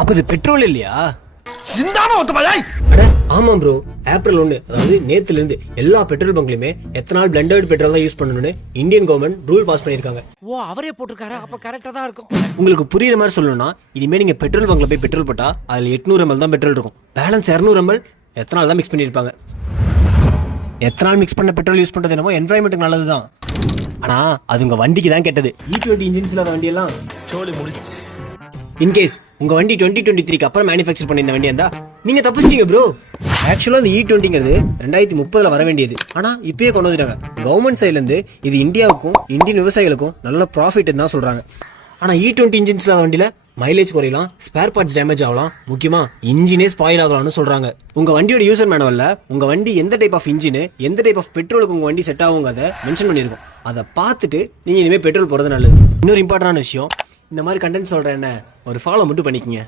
அப்ப இது பெட்ரோல் இல்லையா? சிந்தாம ஒத்துப்பாய். அட ஆமா ப்ரோ, ஏப்ரல் 1 அதாவது நேத்துல இருந்து எல்லா பெட்ரோல் பங்க்லயுமே எத்தனால் பிளெண்டட் பெட்ரோல் தான் யூஸ் பண்ணணும்னு இந்தியன் கவர்மெண்ட் ரூல் பாஸ் பண்ணிருக்காங்க. ஓ, அவரே போட்டிருக்காரு. அப்ப கரெக்டா தான் இருக்கும். உங்களுக்கு புரியுற மாதிரி சொல்லணும்னா, இனிமே நீங்க பெட்ரோல் பங்க்ல போய் பெட்ரோல் போட்டா அதுல 800 ml தான் பெட்ரோல் இருக்கும். பேலன்ஸ் 200 ml எத்தனால் தான் மிக்ஸ் பண்ணிருப்பாங்க. எத்தனால் மிக்ஸ் பண்ண பெட்ரோல் யூஸ் பண்றது என்னமோ என்வரான்மெண்ட்டுக்கு நல்லதுதான். ஆனா அது உங்க வண்டிக்கு தான் கெட்டது. E20 இன்ஜின்ஸ் இல்லாத வண்டி எல்லாம் சோலி முடிச்சு. இன்கேஸ் உங்க வண்டி 2023க்கு அப்புறம் மேனுஃபேக்சர் பண்ணி இந்த வண்டியா இருந்தா நீங்க தப்பிச்சிட்டீங்க ப்ரோ. ஆக்சுவலா இந்த E20ங்கிறது 2030 வர வேண்டியது. ஆனா இப்பயே கொண்டு வந்துட்டாங்க. கவர்மெண்ட் சைட்ல இருந்து இது இந்தியாவுக்கும் இந்தியன் விவசாயிகளுக்கும் நல்ல ப்ராஃபிட் தான் சொல்றாங்க. ஆனா E20 இன்ஜின்ஸ் இல்லாத வண்டியில மைலேஜ் குறையலாம், ஸ்பேர் பார்ட்ஸ் டேமேஜ் ஆகலாம், முக்கியமா இன்ஜினே ஸ்பாயில் ஆகலாம்னு சொல்றாங்க. உங்க வண்டியோட யூசர் மேனுவல்ல உங்க வண்டி எந்த டைப் ஆஃப் இன்ஜின், எந்த டைப் ஆஃப் பெட்ரோலுக்கு உங்க வண்டி செட் ஆகுங்கிறத மென்ஷன் பண்ணிருக்கும். அதை பார்த்துட்டு நீங்க இனிமேல் பெட்ரோல் போறது நல்லது. இன்னொரு இம்பார்ட்டன்டான விஷயம், இந்த மாதிரி கண்டென்ட் சொல்றேன் என்ன ஒரு ஃபாலோ மட்டும் பண்ணிக்கங்க.